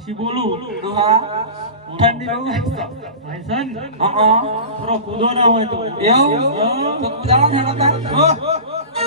પછી બોલું દોહા ઠંડી બહુ ભાઈસન થોડો કૂદો ના હોય તો એવું તો કૂદાળો થયો તા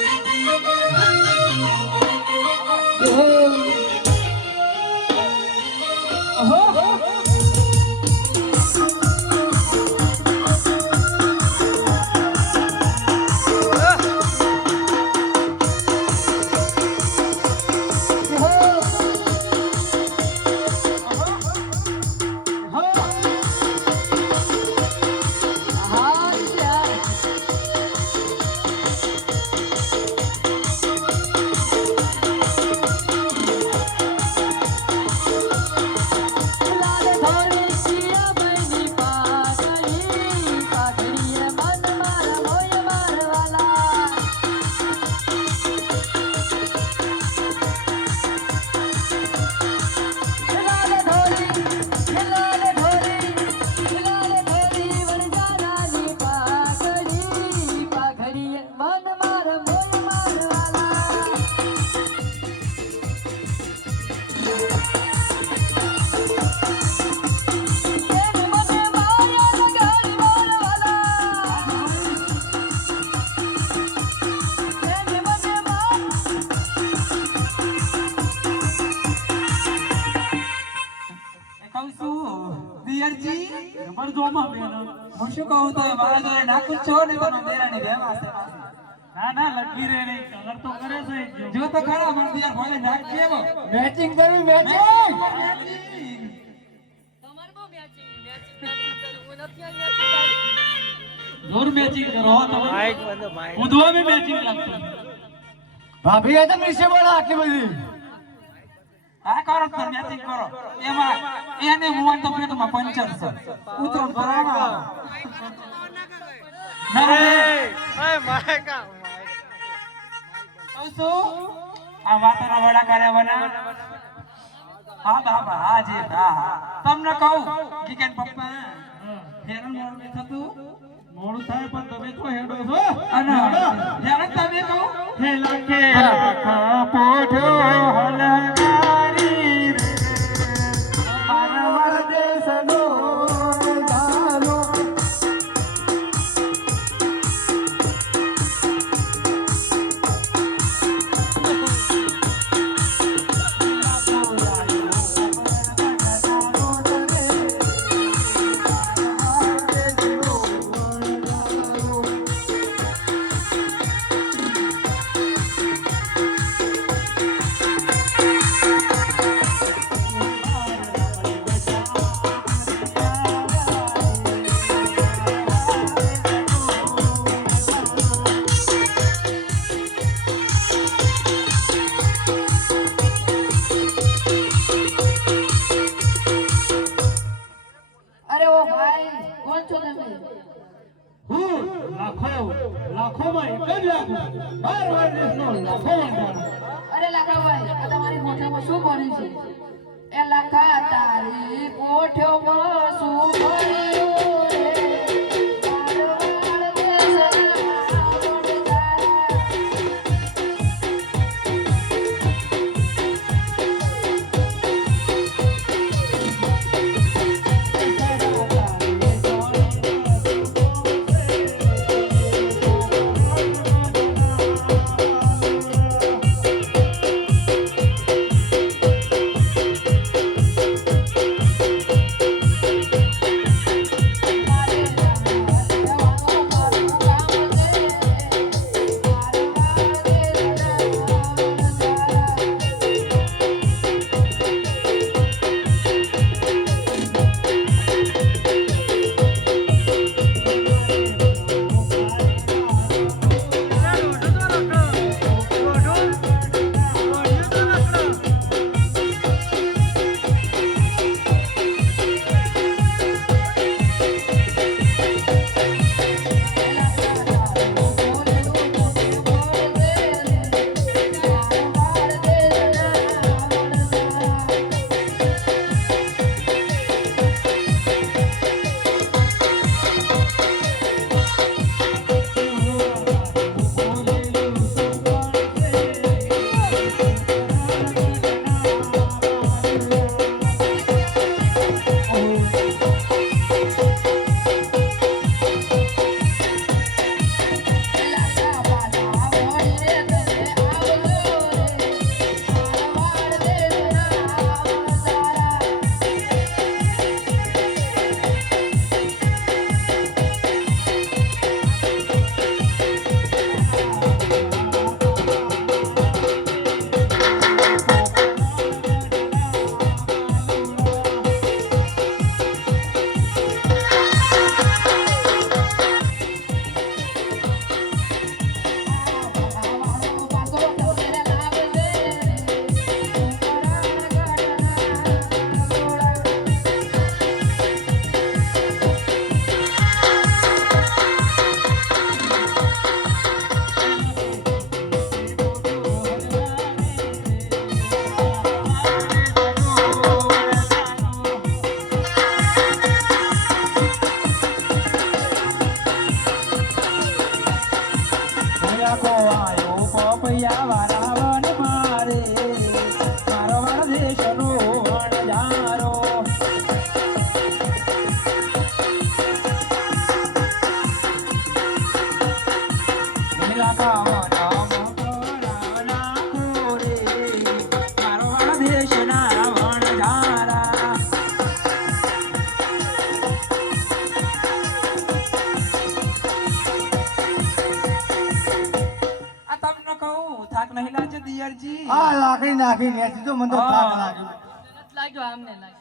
શું કહું તો મારા જોડે નાખું છો ને તો દેરાની બેવા છે ના ના લગી રે નહીં કલર તો કરે છે જો તો ખરા મને યાર ભલે નાખ જેવો મેચિંગ કરવી મેચિંગ તમાર બહુ મેચિંગ કરું નથી જોર મેચિંગ કરો તમે માઈક બંધ માઈક ઉદવા મે મેચિંગ લાગતો ભાભી આ તો નીચે બોલા આટલી બધી આ કરો તો મેચિંગ કરો એમાં એને મોન તો પેટમાં પંચર છે ઉતરો બરાબર ના એ માયકા કહું આ વાતના વડા કર્યાવાના હા બાબા હાજી હા તમને કહું કિકેન પપ્પા હેરાન મોડું થતું મોડું થાય પણ તમે તો હેડો છો અને હેરાન તમે કહું હે લખે રાખા પોઠો હલકારી રે માનવર દેશનો અરે લાખા ભાઈ આ તમારી મોઢામાં શું ભર્યું છે એ લાખા તારી કોઠોમાં શું ભર્યું આખો આયો પપૈયા વાળા વન મારે મારો વાળ દેશનો વણજારો આ લાકડી નાખી ને તો મને તો થાક લાગ્યો. લાગ્યો આમને લાગ્યો.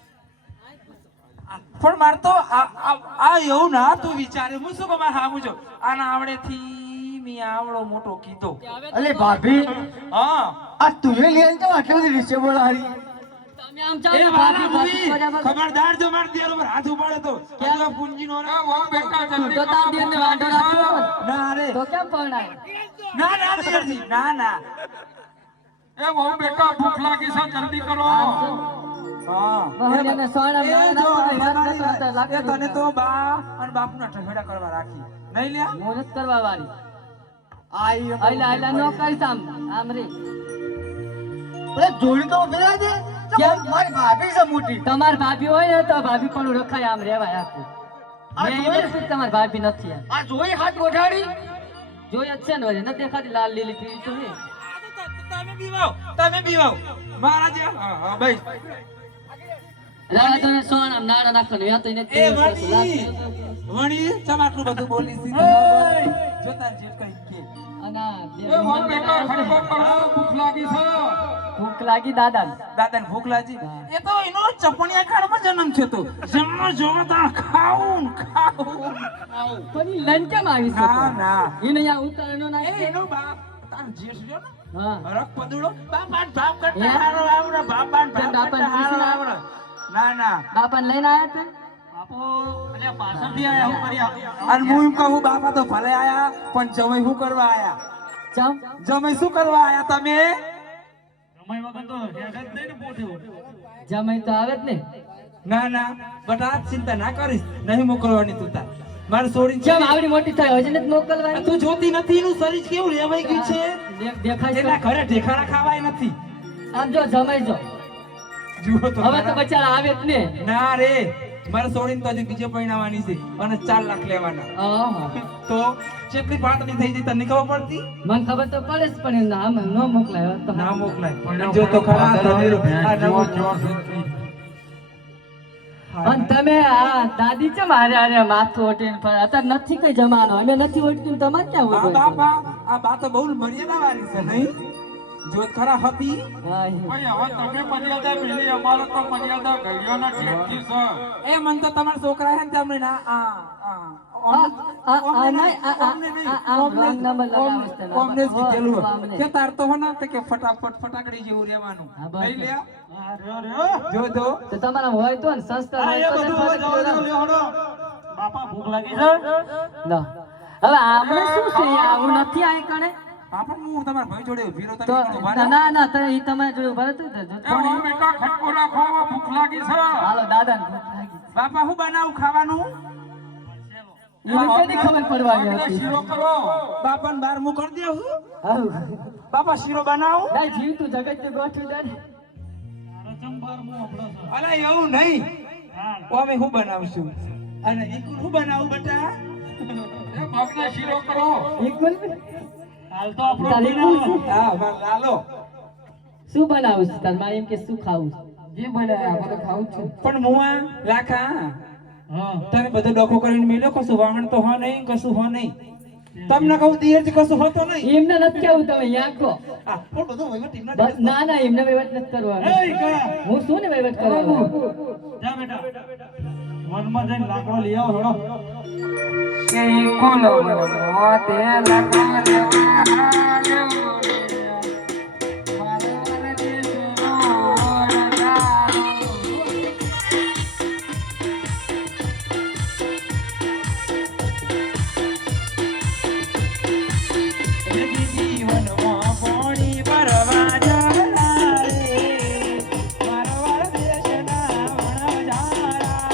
પણ માર તો આ એવું ના તું વિચારે હું શું કમાર હામું છું આના આવડેથી મી આવડો મોટો કીધો અલે ભાભી હા આ તુએ લેન તો આટલો બધી રીસે બોલાવી. તમે આમ જાઓ એ ને વાલા ભાભી ભૂમિ, બરાબર. ખબરદાર જો માર દેર ઉપર હાથ ઉપાડે તો કેવા પૂંજીનો રે વો બેટા તો તાર દેરને વાંધો રાખો. ના રે તો કેમ પરણાય? ના ના દેરજી ના ના એ બહુ બેટા ભૂખ લાગી છે જલ્દી કરો હા બહુને સોના એ ના જો ના ના એ તને તો બા અને બાપના ઠેડા કરવા રાખી નહીં લ્યા મુહૂર્ત કરવા વાળી. આઈ આઈલા આઈલા નો કઈસ આમ રે. અરે જોડી તો ફેરા દે. કેમ? મારી ભાભી છે મોટી. તમાર ભાભી હોય ને તો ભાભી પણ રખાય આમ રેવાય આખું. આ મેં જોઈ? એને તમાર ભાભી નથી એમ. આ જોઈ હાથ ઓઢાડી. જોઈ જ છે ને વળી. નથી દેખાતી લાલ લીલી પીળી તો હે. તમે બીવાવ મારા જે હા ભાઈ રાણા તો ને સોન આમ નાડા નાખવાનું. આ તો એને એ વણી વણી ચમ આટલું બધું બોલી છે ઓય! જોતા જેટ કઈ કે અને એ બહુ બેટા ખડબડ કરો ભૂખ લાગી છે ભૂખ લાગી દાદા. દાદાને ભૂખ લાગી એ તો એનો ચપણિયા કાળમાં જન્મ છે તો જન્મ જોતા ખાવું ખાવું પણ ઈ લન કેમ આવી છે ના ના એને અહીંયા ઉતારનો ના એ એનો બાપ તાર જેઠ જો ને હા હરક પદુડો બાપાન બાપ કરતા હે? હારો આવડે બાપાન તે બાપ બાપાને કરતા હારો પૂછીને આવડે ના ના બાપાને લઈને આયા તે બાપો અલ્યા પાછળથી આયા હું કરી અને હું એમ કહું બાપા તો ભલે આયા પણ જમાઈ શું કરવા આયા ચમ જમાઈ શું કરવા આયા તમે સમય વગર તો હેડ જ નહીં ને પોઠ્યો. જમાઈ તો આવે જ ને. ના ના બટ આ ચિંતા ના કરીશ નહીં મોકલવાની તું તાર મારે છોડીને ચમ આવડી મોટી થાય હજી નથી મોકલવાની. તું જોતી નથી એનું શરીર કેવું લેવાઈ ગયું છે દેખાય એના છે ઘરે ઢેખાડા ખાવાય નથી આમ જો જમાઈ જો જુઓ તો હવે તો ખરા. બચારા આવે જ ને. ના રે મારે છોડીને તો હજી બીજો પરિણામવાની છે અને 4 લાખ લેવાના આહા. તો કેટલી પાતળી થઈ જઈ તને ખબર પડતી મને ખબર તો પડે જ પણ નામ ન મોકલાય તો ના મોકલાય જો તો ખરા આ નવો અને તમે આ દાદી છે મારે અરે માથું ઓટીને પર અત્યારે નથી કઈ જમાનો અમે નથી ઓટતું તમારે ક્યાં આ ઓટવું? બાપા આ બા તો બહુ મર્યાદા વાળી છે નહીં જો ખરા હતી હા, એ. ભાઈ હવે તમે મર્યાદા મિલી અમારે તો મર્યાદા ગઈઓના ઠેકથી છે એ મન તો તમારા છોકરા હે ને તમને ના wrong number લગાવે છે તમે. ઓમને જ કીધેલું ઓમને. કે તાર તો હોના તે કે ફટાફટ ફટાકડી જેવું રહેવાનું હા, બસ. લઈ લે આ રહ્યો રહ્યો. જો તો તો તમારા હોય તો ને સંસ્કાર આ હોય એ તો બધું જ હવે જવા દો, લ્યો હળો. બાપા ભૂખ લાગી છે. લો. હવે આપણે શું છે આવું નથી આ કણે આપણ હું તમારા ભાઈ જોડે ઊભી રહું તો તમે ઉભા રહો. ના ના તો ઈ તમારે જોડે ઉભા રહેતું જ. એ બહુ બેટા ખટકો રાખો ભૂખ લાગી છે હાલો દાદાને ભૂખ લાગી. બાપા હું બનાવું ખાવાનું એને કેની ખબર પડવાની એટલે હતી? શીરો કરો બાપાને બાર હું કરી દેવું હારું. બાપા શીરો બનાવું ના જીવતું જગત ને ગોઠવી દે ને. તારો ચંબાર મું હમણાં છે. અલા એવું નહીં હા. અમે હું બનાવશું અને ઈકુલ હું બનાવું બેટા એ બાપને શીરો કરો એક મિનિટ. હાલ તો આપણો તારી બનાવો. શું? હા માર લાલો શું બનાવું છે તાર મારે એમ કે શું ખાવું છે? જે બનાવે આપણે ખાવું છું. પણ મુઆ લાખા હા. તમે બધું ડોખો કરીને મેલ્યો કશું વાહણ તો હો નહીં કશું હો નહીં તમને કહું દિયર કશું હોતો નહીં એમને નથી કેવું તમે યા કહો. આ પણ બધું વહીવટ એમના બસ ના ના એમને વહીવટ નથી કરવાનો. એય કયા? હું શું ને વહીવટ કરવાનો? જા બેટા વનમાં જઈને લાકડો લઈ આવો હળો. જીવનમાં પાણી ભરવા જલા રે મારવાડ દેશના વણજારા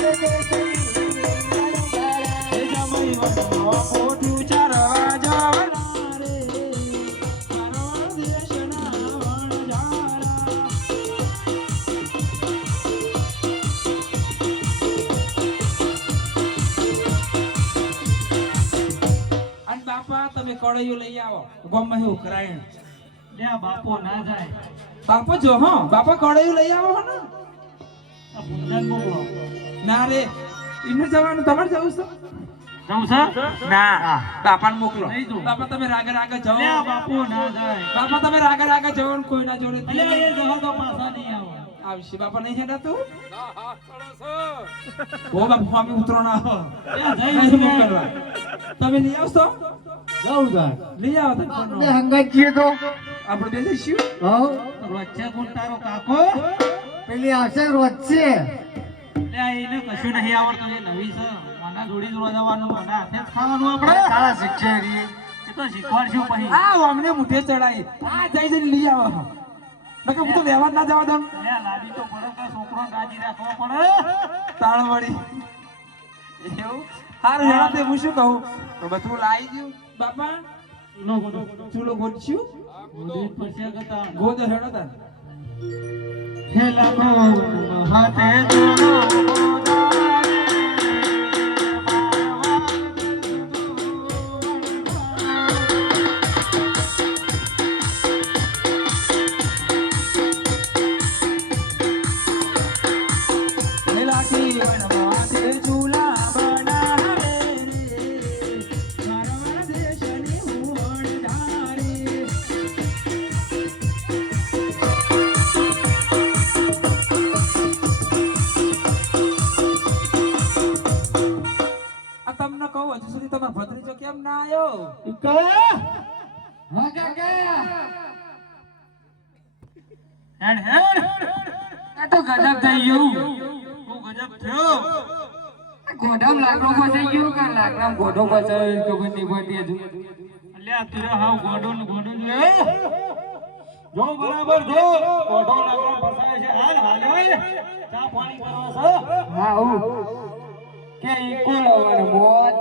એ જમઈ વનો પોટ્યું ચારવા જવાના રે મારો દેશના વણજારા. અને બાપા તમે કળૈયું લઈ આવો ગમે એવું ઉકરાયણ. લે આ બાપો ના જાય. બાપા જો હો બાપા કળૈયું લઈ આવો હો ને. આ ભૂંજાને મોકલો. ના રે એમને જવાનું તમારે જવું છે જવું છે? ના બાપાને મોકલો. નહીં જવું. બાપા તમે રાગે રાગે જાઓ. લે આ બાપો ના જાય. બાપા તમે રાગે રાગે જાઓ ને કોઈના જોડે અલે એ જવા તો પાછા નહીં આવે. આવશે બાપા નહીં હેડા તું ઓ બાપા અમે ઉતરો ના આવો. એ નહીં જઈ મોકલવા. તમે લઈ આવશો જાઉં જા. લઈ આવો તમે આપણે હંગાત છીએ તો આપણે બે જઈશું. વચ્ચે કોણ તારો કાકો? પેલી આવશે વચ્ચે લે આ એને કશું નહીં આવડતું. એ નવી છે. મને જોડી જોવા જવાનું, મને હાથે જ ખાવાનું આપણે. તારા શિક્ષણ એ તો શીખવાડશું પછી. આ અમને મુઠે ચડાઈ આ જઈ જઈને લઈ આવો. નકર હું તો લેવા જ ના જવા દઉં. લે લાવી તો પડે કે છોકરો રાજી રાખવો પડે. તાળ વળી એવું હારું હેડા તે હું શું કહું તો બધું લાવી દઉં. બાપા નો ગોડો ચૂલો ગોઠશું ગોડો પછી કરતા ગોદો હેડો તાર. હે લાગો હાથે જોડો લાખી વનવાસે ચૂલા બનાવે રે મારા દેશની હુવણ ધારે. આ તમને કહું હજુ સુધી તમારો ભત્રીજો કેમ ના આવ્યો? હા કાકા હેડ હેડ આ તો ગજબ થઈ ગયું. હું ગજબ થયો. ગોડામ લાકડો ફસાઈ ગયું કે લાકડામાં ગોડો ફસાયો ખબર નહીં પડતી હજુ. અલ્યા તું હાવ ગોડો ને ગોડો ને જો બરાબર જો ગોડો લાગવા ફસાય છે. હાલ હાલ હોય ચા પાણી કરવા છે. હા હું કે ઈકો લવર મોત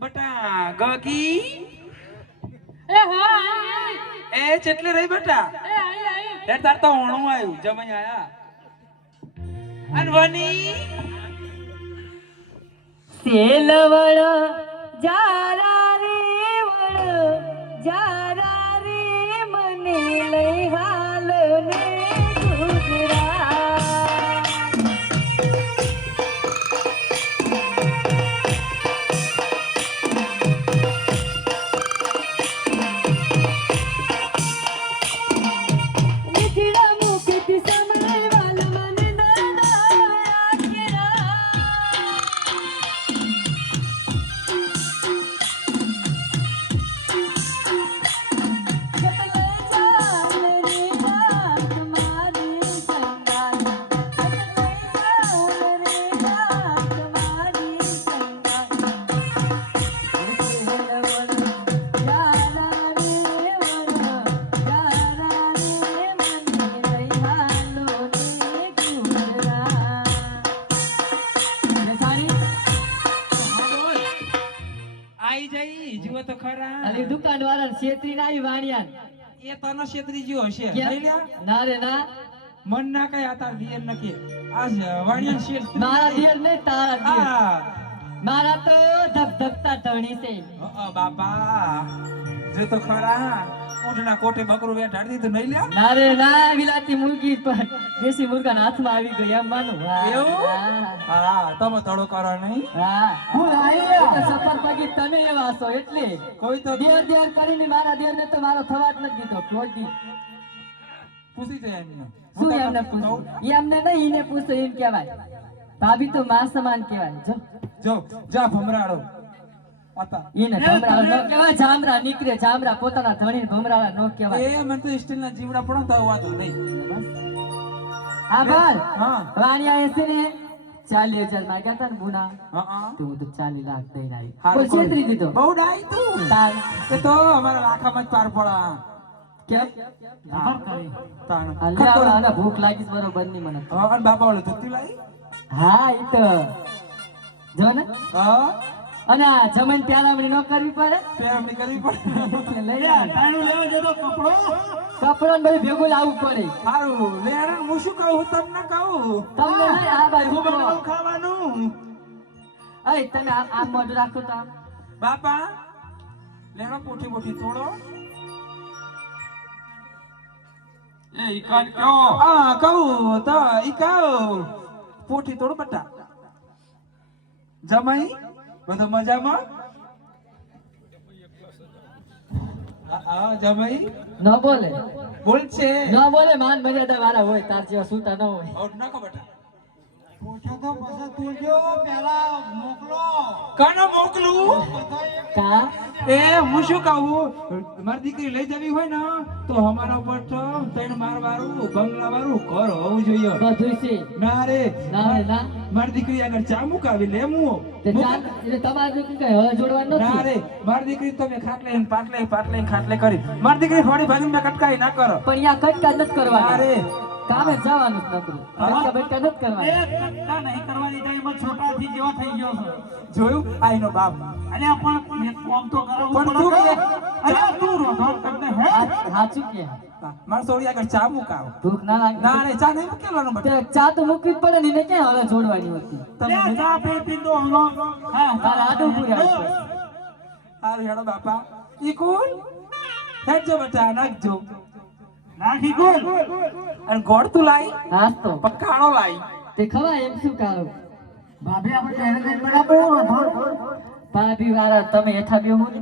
બટા ગગી એ હા એ ચેટલે રહી બટા? એ આઈ એ તાર તો ઓણું આવ્યું જમાઈ આયા. અનવની સેલવળ જારા રે વળ જારા રે મને લઈ હાલ ને ગુજરાત. નીચડા મુખથી સમય વાલ મને દાદા કેરા. આઈ જઈ જુઓ તો ખરા. અલી દુકાન વાળા છેતરી ના આવી વાણિયાન. એ તને છેતરી ગયો હશે. કેમ? લઈ લ્યા. ના રે ના મન ના કઈ આ તાર દિયર નકે આ વાણિયા શેર મારા દિયર નહીં તારા દિયર. આ મારા તો ધબધબતા ધણી છે. બાપા જો તો ખરા ઊંટના કોટે બકરું બેઠાડી દીધું નહીં લ્યા. ના રે ના વિલાતી મુર્ગી પણ દેશી મુર્ગા હાથમાં આવી ગઈ એમ માનું. વાહ, એવું? હા, હા તમે તળો કરો નહીં. હા. હું આઈ તો સફર પગી તમે એવા છો એટલે કોઈ તો દેર દેર કરીને મારા દેર ને તો મારો થવા જ નથી દીધો. ખોટી પૂછી જાય એમને. શું એમને પૂછું? એમને નહીં એને પૂછો એમ કહેવાય. ભાભી તો માં સમાન કહેવાય. જો જો જા ભમરાડો હતા. એને ભમરાળા નો કહેવાય. જામરા નીકળે જામરા પોતાના ધણીને ભમરાળા નો કહેવાય. એ મને તો સ્ટીલના જીવડા પણ તો વાતો નહીં. હા બાર હા વાણી આવે છે ને 40,000 માંગ્યા હતા ને બુના હા તો હું તો 40 લાખ દઈને આવી હારું બોલ છેતરી દીધો બહુ ડાઈ તું તાર એ તો અમારા લાખામાં જ પાર પડા કેમ ખબર કરી તાણ અલે આને ભૂખ લાગી છે બરોબર ની મને હા અને બાપા ઓલો ધોતી લાઈ હા ઈ તો જો ને હા અને આ જમીન ત્યાલામણી ન કરવી પડે પેરમણી કરવી પડે એટલે લઈ લે આવે ટાણું લેવા જતો કપડો કપડો ને બધું ભેગું લાવવું પડે હારું લેરણ હું શું કહું હું તમને કહું તમને નહીં, આ બાજુ હું બનાવું મૂકો. ખાવાનું અય તમે આમ મોઢું રાખો તો આમ બાપા લેણો પોઠી પોઠી તોડો એ ઈકાન કયો આ કહું તો ઈ કહું પોઠી તોડો બટા જમાઈ બધું મજામાં હા જમાઈ ન બોલે બોલ છે ન બોલે માન મર્યાદા વાળા હોય તાર જેવા સૂતા ન હોય આઉટ નાખો બટા પૂછો તો પછી તુંજો પેલા મોકલો કાનો મોકલું કા એ હું શું કહું મારી દીકરી લઈ જવી હોય ને તો અમારા ઉપર તો ત્રણ માર વાળું બંગલા વાળું ઘર હોવું જોઈએ બધું છે ના રે ના રે ના મારી દીકરી આગળ ચા મુકાવી લે હું તે ચાલ એટલે તમારે કઈ હવે જોડવાનું ના નથી રે મારી દીકરી તમે ખાટલે ને પાટલે ખાટલે કરી મારી દીકરી થોડી ભાજી મેં કટકાઈ ના કરો પણ અહીંયા કટકા નથી ના કરવાના રે કામે જ જવાનું જ નકરું કટકા બટકા નથી કરવાના એક કટકા નહીં કરવાની તો એમાં છોટાથી જેવો થઈ ગયો છે જોયું આ એનો બાપ અને પણ એક કામ તો કરાવવું પણ તું પડે કે- અરે તું રોધોડ કરને હે સાચું કે મારી સોરી આગળ ચા મુકાવ ભૂખ ના લાગે ના રે ચા નહીં મુકેલો તે ચા તો મૂકવી જ પડે ને એને ક્યાં હવે જોડવાની હતી લે ચા પી પીતો હલો હા તારે આડું પૂરા ઉપર. હારું હેડો બાપા ઈ કોણ હેડજો બેટા નાખજો નાખી ગોલ અને ગોળ તું લાઈ હાસ તો પકાણો લાઈ તે ખવાય એમ શું કામ ભાભી આપણે તેને કઈ બરાબર રોધોડ ભાભી વાળા તમે હેઠા બેહો ને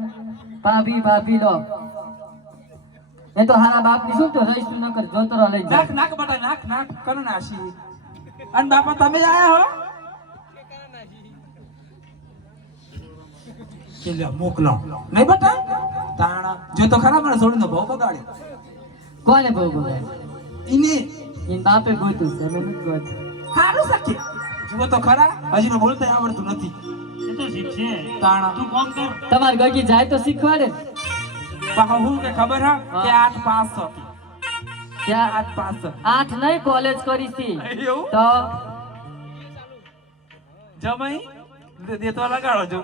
ભાભી લો એ તો હારા બાપ ની શું તો રહીશ તું ન કર જોતરો લઈ જા નાખ નાખ બેટા નાખ નાખ કનો નાશી અને બાપા તમે આયા હો કે લ્યો મોકલો નહીં બેટા તાણા જો તો ખરા મને છોડીને બહુ બગાડી કોને બહુ બોલે ઈને એન બાપે ગોતું છે મેં નથી ગોતું હારું સાચી જુઓ તો ખરા હજી નો બોલતા આવડતું નથી એ તો શીખશે તાણા તું કામ કર તમાર ગગી જાય તો શીખવાડે ને. બાપા હું કે ખબર હા કે 8 પાસ હતી ત્યાં 8 પાસ 8 નહીં કોલેજ કરી હતી એવું તો જમાઈ દેતો લગાડો જો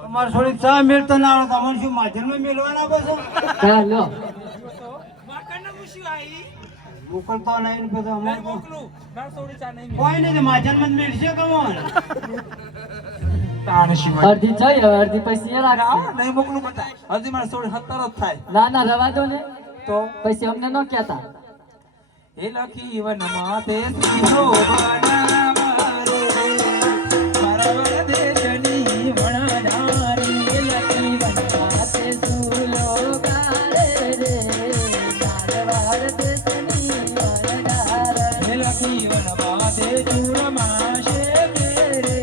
તમારે થોડી ચા મેળતો ના આવડે તમને શું માધ્યમમાં મેળવાના બસો હા લો માકને મુશી આવી મોકલતો નહીં ને બધું અમારે નહીં તો મોકલું માર થોડી ચા નહીં કોઈ નહીં માધ્યમમાં મેળશે કમોન તાણ શિવાય અડધી જઈ હવે અડધી પૈસા અહીંયા રાખશે નહીં મોકલું બતા હજી મારે થોડી 17 જ થાય ના ના રવા દો ને તો પછી અમને ન કહેતા એ લખી વનમાં તે સીધો બનાવ રે મારા વરદેશની વણનારી એ લખી વનમાં તે સૂલો ગારે રે મારવાડ દેશની વરદાર એ લખી વનમાં તે ચૂરમા છે રે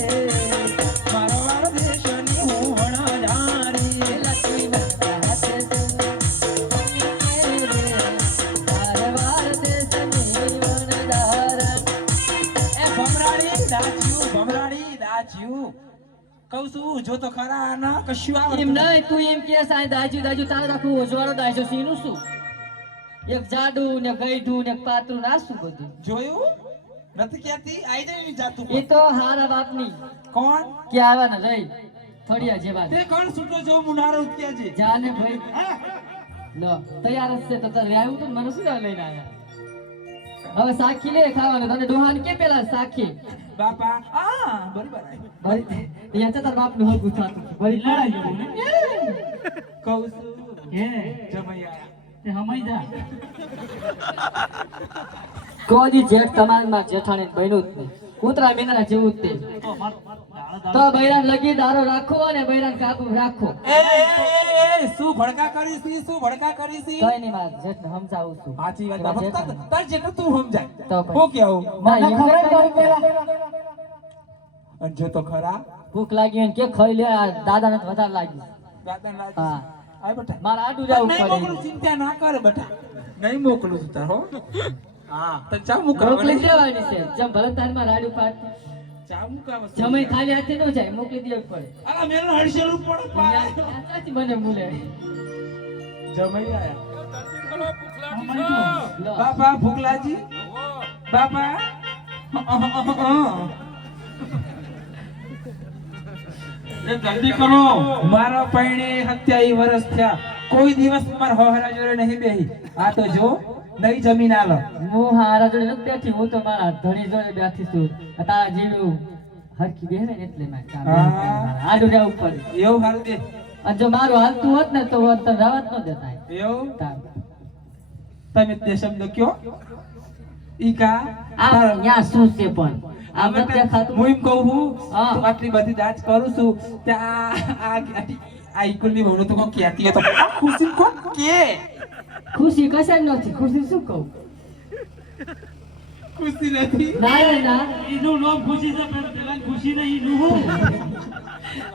મારા વરદેશની હું વણનારી એ લખી વનમાં તે સૂલો મારવાડ દેશની વરદાર એ ભમરાડી દાચ્યું કહું છું જો તો ખરા ના કશું એમ આવડતું નહીં તું એમ કે સાંઈ દાજુ તારે આખું ઓજવાળો દાજો સીનું શું એક જાડું ને ગઈઢું ને પાતળું ના શું બધું જોયું નથી કહેતી આઈ જાય જાતું એ તો હારા બાપની કોણ કે આવા ને રહી ફળિયા જેવા તે કોણ છૂટો જો મુનારો ઉત્યા છે જાને ભાઈ લો તૈયાર જ છે તો તારે આવ્યું તો મને શું લઈને આવ્યા હવે સાખી લે ખાવાનું તને ડોહાન કે પેલા સાખી બાપા બરોબર આય ભરી ત્યાં તો તાર બાપનું હગું થાતું ભરી લડાઈ ગયું કહું છું હે જમાઈ આયા તે હમાઈ જા કોદી જેઠ તમારમાં જેઠાણી બન્યું જ નહીં કૂતરા મીંદરા જેવું જ તે તો મત દાડા તો બૈરાન લગી દારો રાખો અને બૈરાન કાબુ રાખો એ શું ભડકા કરી છી શું ભડકા કરી છી કઈ નહીં માર જેઠને સમજાવું છું સાચી વાત એવા બાપા જેઠાણી. તાર જેટલું તું સમજાય તો પછી. હું કેવું ના, એમ ખબર કઈ પડી પેલા અને જો તો ખરા ભૂખ લાગી હોય ને કે ખાઈ લે આ દાદાને તો વધારે લાગી દાદા લાજી હા આય બેટા મારે આડું જવું નહીં મોકલું પડે ચિંતા ના કર બેટા નહીં મોકલું છું તાર હો હા તો ચા મુકાવા મોકલી દેવાની છે જેમ ભરતારમાં રાડુ પાડતી ચા મુકાવા જમાઈ ખાલી હાથે ન જાય મોકલી દેવી પડે આલા મેલ હડસેલું પડે પા સાચી મને મુલે જમાઈ આયા લો બાપા ભૂખલાજી બાપા એ જલ્દી કરો. મારા પૈણે 27 વર્ષ થયા કોઈ દિવસ મારા હોહરા જોડે નહીં બેહી આ તો જો નઈ જમીન આલો હું હારા જોડે નથી બેઠી હું તો મારા ધણી જોડે બેઠી છું તારા જીડું હરખી બેહે ને એટલે મેં કામ આડું રહેવું પડે એવું હાલ દે અને જો મારું હાલતું હોત ને તો તને રાવત ન દેતા એવું તાર તમે તે શબ્દ કયો ઈકા આ ન્યા શું છે પણ આ મને દેખાતું હું એમ કહું છું હા. તું આટલી બધી દાજ કરું છું ત્યાં આ ઈકુલની વહુ તો કોક કહેતી હતો ખુશી કોક કે ખુશી કશે નથી ખુશી શું કહું ખુશી નથી ના રે ના એનું નામ ખુશી છે પણ પેલા ખુશી નહીં એનું હું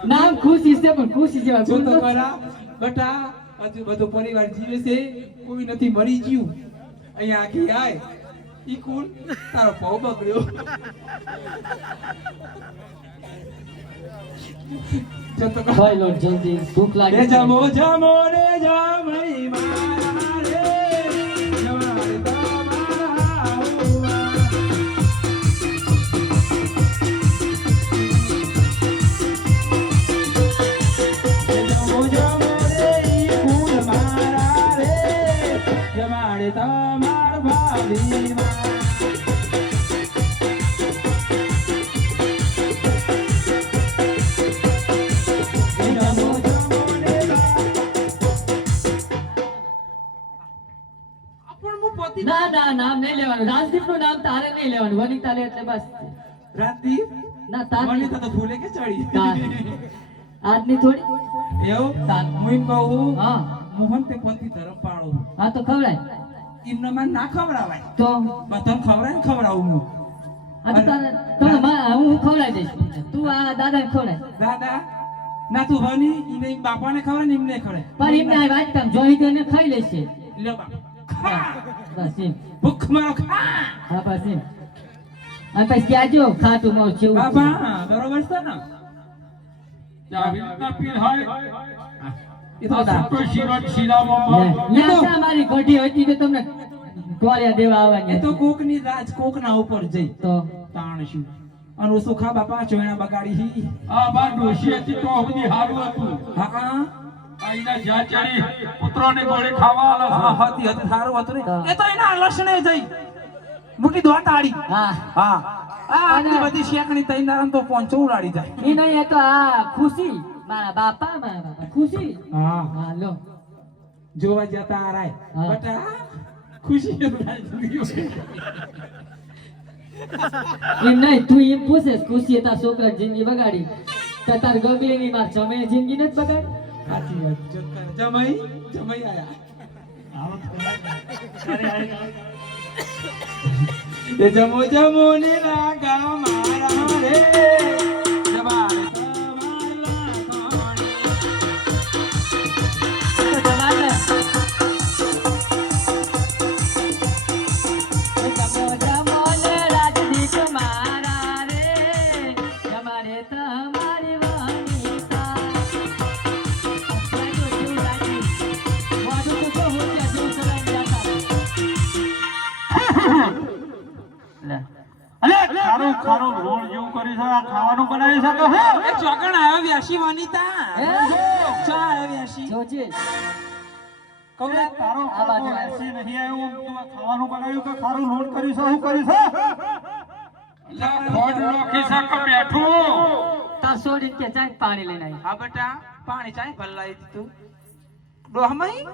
નામ ખુશી છે પણ ખુશી જેવા જો ગુણ તો નથી. ખરા બેટા હજુ બધો પરિવાર જીવે છે કોઈ નથી મરી ગયું અહીંયા આખી આય ઈકુલ તારો પાવ બગડ્યો જો તો ખરા ભાઈ લોટ જલ્દી ભૂખ લાગી રે છે. જમો જમો રે જમઈ મારા રે જમાડે તમારા હુઆ. રે જમો જમો રે ઈ ફૂલ મારા રે જમાડે તમાર ભાભી માં. ના ના નામ નહીં લેવાનું રાજદીપ નું નામ તારે નહીં લેવાનું વનિતા લે એટલે બસ રાતદી ના તાર મને તો ભૂલે કે ચડી આજની થોડી એવું તાર. હું એમ કહું હા મોહન તે પતિ ધર્મ પાળો હા તો ખવડાય એમને માં ના ખવડાવાય તો બધાને ખવડાય ને ખવડાવું હું આ તો તારે તમે હું ખવડાવી દઈશ તું આ દાદા ખવડાય દાદા ના તું હની ઈને બાપાને ખવડાય ને એમને ખવડાય પણ એમને આ વાત તમે જોઈ તો એને ખાઈ લેશે લે બાપ ખા બસ એમ ભૂખ મારો ખા હા બસ એમ અને પછી કહેજો ખાતું મોં જેવું છે. બાપા બરોબર છે ને આવી રીતના પીર હોય. એ તો દા તો શિરોટ શિરામાં લે, ન્યા શા મારી ઘડી હતી કે તમને ગોળિયા દેવા આવવાની એ તો હતી? કોકની રાજ કોકના ઉપર જઈ તો તાણ શું અને ઓછું ખા બાપા ચોયણા બગાડી હી આ બાર ડોશી હતી તો બધી હારું હતું. હા આઈના જ્યાં ચડી પુત્રોની ગોળી ખાવા આલે છે. હા હતી હતી સારું હતું ને હા. એ તો એના લક્ષણે જઈ મોટી દોટ આડી હા હા આ આટલી બધી શેકણી તૈનારન તો પોંચો ઉડાડી જાય ઈ નહીં એ તો આ ખુશી મારા બાપા ખુશી હા હા લો જોવા જતા આરાય હા. બટા ખુશી એમ નહીં તું એમ પૂછે ખુશી તાર છોકરા જિંદગી બગાડી કે તાર ગગલી ની માર જમે જિંદગી નથી બગાડી સાચી વાત જમાઈ જમાઈ આયા એ જમો જમો ને રાગા મારા રે જબારે અલે ખારું ખારું રોડ જેવું કરી છે આ ખાવાનું બનાવી છે કે હું એ ચોકણ આવ્યો વ્યાસી વનિતા હે? ચા આવ્યો વ્યાસી જોજે કહું લે, તારો આ બાજુ ખાતો એસી નહીં આવ્યો તું આ ખાવાનું બનાવ્યું કે ખારું રોડ કરી છે શું કરી છે ખોટ નોખી છે કે બેઠું. તાર છોડીને કે જાય પાણી લઈને આવી હા બેટા પાણી ચાય ભલાઈ દીધું ડોહમઈ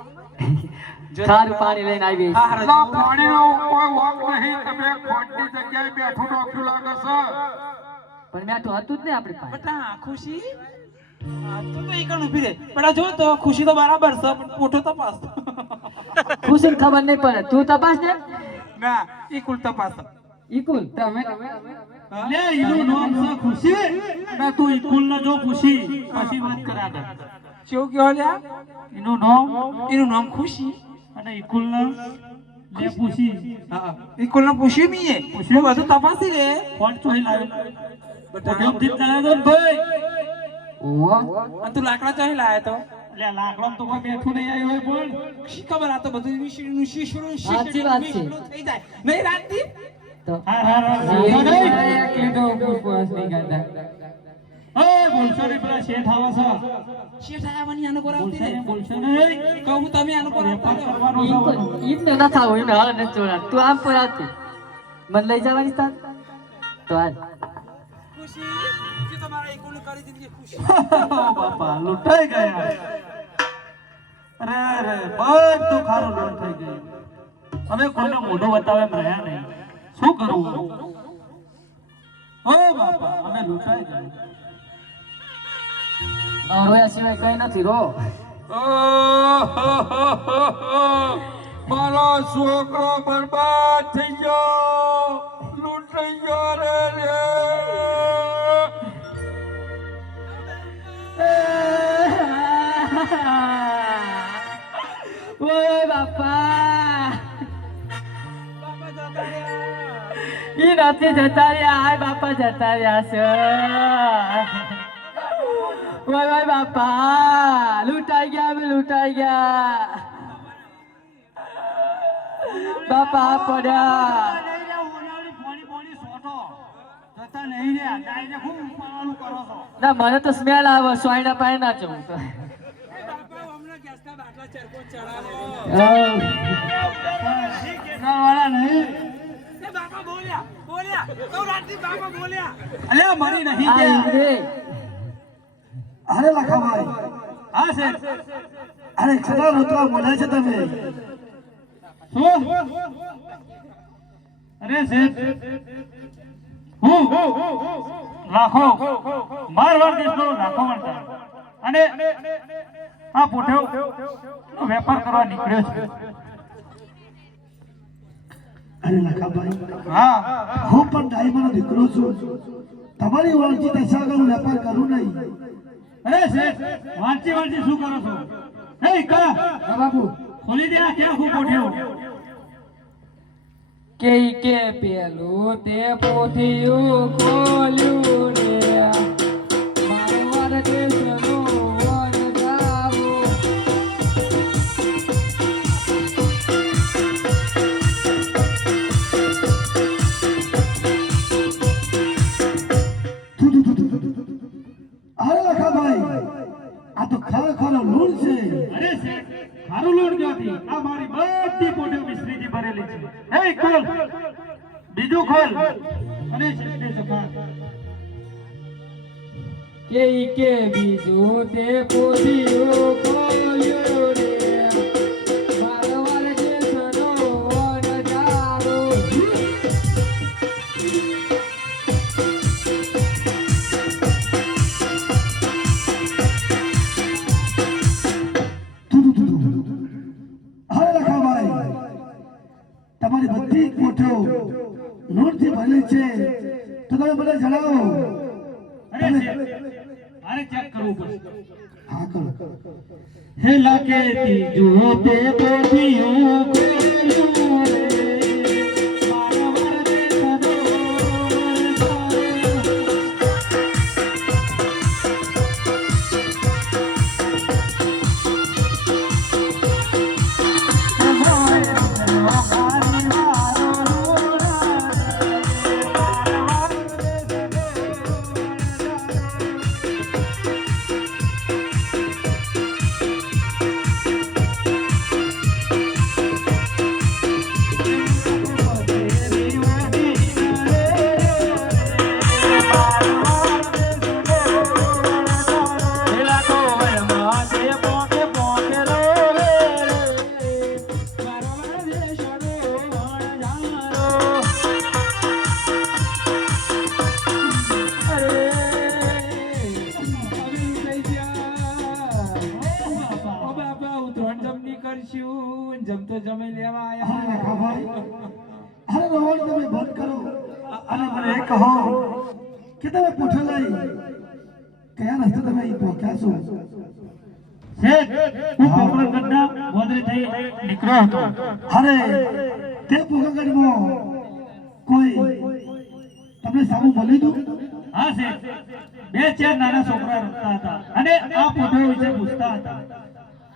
ખારું પાણી લઈને આવી હા લા, હા પાણીનો કોઈ વાંક નહીં. તમે ખોટની જગ્યાએ બેઠું નોખ્યું લાગે છે. પણ મેં તો હતું જ ને આપણી પાસે બેટા ખુશી હા તું તો એકણ ઉભી રે બેટા જો તો ખુશી તો બરાબર છે પણ પોઠો તપાસ ખુશીને ખબર નહીં પડે તું તપાસ ને ના એ કુલ તપાસ ઈકુલ તમે લે એનું નામ છે ખુશી ના તું ઈકુલ ને જો ખુશી પછી વાત કરા કર કેવું કયો લ્યા એનું નામ એનું નામ ખુશી અને ઈકુલ ને લે પૂછી હા ઈ કોલને પૂછ્યું મીએ પૂછ્યું બધું તપાસી લે કોણ ચોઈ લાવ્યો કોઠે ઉઠી લાવ્યો તો ભાઈ ઓવા અને તું લાકડા ચાહી લાયો તો લે લાકડો તો કોઈ બેઠું નહીં આવ્યો હોય પણ શી ખબર આ તો બધું શીશડું સાચી વાત છે. થઈ જાય નહીં રાતથી તો કેટો ઉપવાસ નહીં કરતા બોલશો ને પેલા શેઠ આવા છો શેઠ આયાવાની આનો કરાવતી ને બોલશો નહીં કહું તમે આનો કરાવતા રહો. કરવાનો ઈમ ને ના થાવ ઈમ હાલ ને ચોરા તું આમ પરાતી મન લઈ જવાની તાર તો હાલ ખુશી કે તમારા એકોને કરી દીધી ખુશી બાપા લૂંટાઈ ગયા અરે બધું ખારું લોટ થઈ ગયું હવે કોઈને મોઢું બતાવે એમ રહ્યા નહીં શું કરવું ઓ બાપા અમે લૂંટાઈ ગયા રોયા સિવાય કઈ નથી રો મારો છોકરો બરબાદ થઈ ગયો લૂંટાઈ ગયો રે ઓય બાપા ઈ નથી જતા રહ્યા હાય બાપા જતા રહ્યા છે ઓય બાપા લૂંટાઈ ગયા અમે લૂંટાઈ ગયા બાપા પડ્યા ના મને તો સ્મેલ આવે સોયના પાણી ના ચવું તો બાપા હમણાં ગેસના બાટલા ચરકો ચડાવો એ બાપા બોલ્યા કહું રાતથી બાપા બોલ્યા અલ્યા મરી નહીં આ ગયા ઇન્દ્રે અરે લખાભાઈ હા છે અરે ખરા રોતવા બોલાય છે તમે શું અરે શેઠ હું લાખો મારવાડ દેશનો લાખો વણતા અને આ પોઠો વેપાર કરવા નીકળ્યો છે અરે લખાભાઈ હા હું પણ ડાઈમનો દીકરો છું તમારી વાંચી દશાગર વેપાર કરું નહીં અરે શેઠ વાંચી શું કરો છો હે કા બાપુ ખોલી દે આ ક્યાં હું પોઠ્યો કે પેલું તે પોથીયું ખોલ્યું રે મારવાડ દેશનો વનગાવો અરે લખાભાઈ આ તો ખરેખર લૂણ છે અરે શેઠ મારું લોડ ક્યાંથી આ મારી બધી પોઠો મિશ્રીજી ભરેલી છે હે ખોલ બીજું ખોલ અને શેઠને સફા કે બીજું તે પોથીયું ખોલ્યું રે મારવાડ દેશનો વનગાવો અરે લખાભાઈ તમારી બધી કોઠો લૂણથી ભરેલી છે તો તમે મને જણાવો અરે શેઠ મારે ચેક કરવું પડશે હા કરો હે લાગે તીજો તે પોઠિયું ખોલ્યું રે મારવાડ દેશનો જમતો જમી લેવા અરે આયા લખાભાઈ અરે રવાડ તમે બંધ કરો અને મને એ કહો કે તમે પૂછો લઈ કયા રસ્તે તમે અહીં પહોંચ્યા છો શેઠ હું કોપરા ગઢના ગોદરી થઈ નીકળ્યો હતો અરે તે પોકાગઢમાં કોઈ તમને સામું મળ્યું હતું? હા શેઠ, બે ચાર નાના છોકરા રમતા હતા અને આ ફોટો વિશે પૂછતા હતા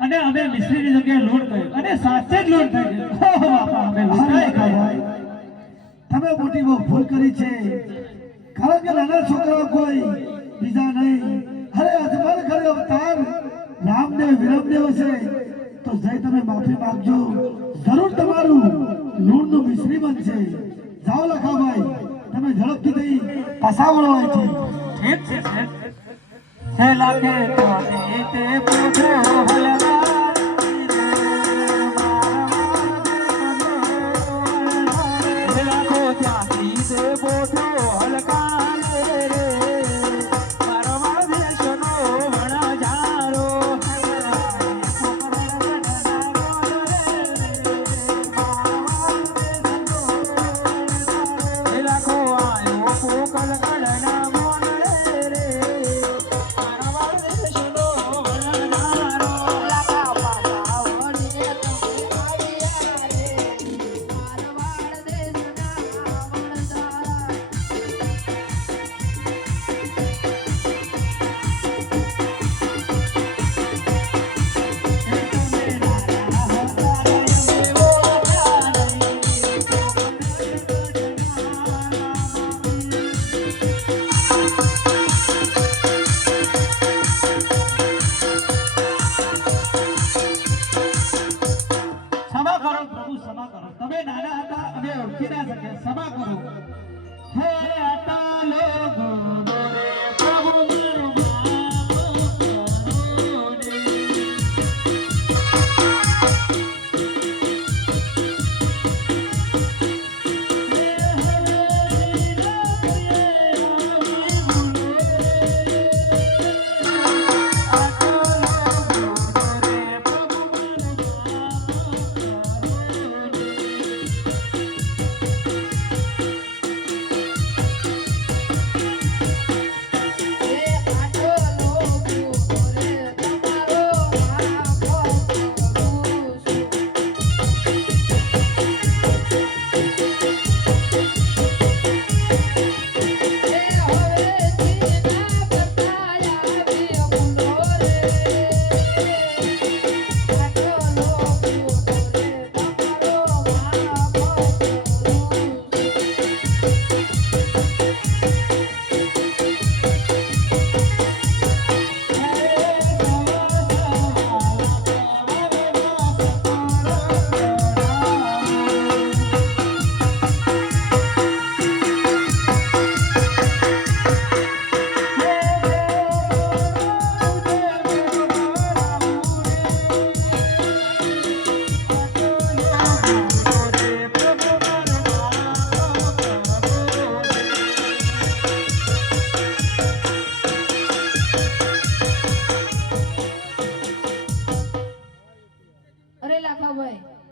અને અમે મિસ્ત્રીની જગ્યાએ લોડ કર્યો અને સાચે જ લોડ થઈ ગયો. ઓહો બાપા, અમે અરે લૂંટાઈ ગયા. ભાઈ, તમે મોટી બહુ ભૂલ કરી છે. કારણ કે નાના છોકરાઓ કોઈ બીજા નહીં. અરે અજમલ ઘરે અવતાર રામદેવ વિરમદેવ છે. તો જઈ તમે માફી માંગજો. જરૂર તમારું લૂણનું મિશ્રી બનશે. જાઓ લખાભાઈ, તમે ઝડપથી થઈ પાછા વળો અહીંથી. ઠીક છે શેઠ. હે લાગે તો તે પૂછો હલવા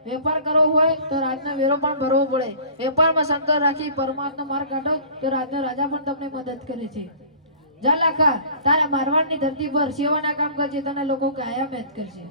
વેપાર કરવો હોય તો રાતનો વેરો પણ ભરવો પડે. વેપારમાં સંતોષ રાખી પરમાત્મા માર્ગ કાઢો તો રાતનો રાજા પણ તમને મદદ કરે છે. જા લાખા, તારા મારવાડની ધરતી પર સેવાના કામ કરજે, તને લોકો કાયમ યાદ કરશે.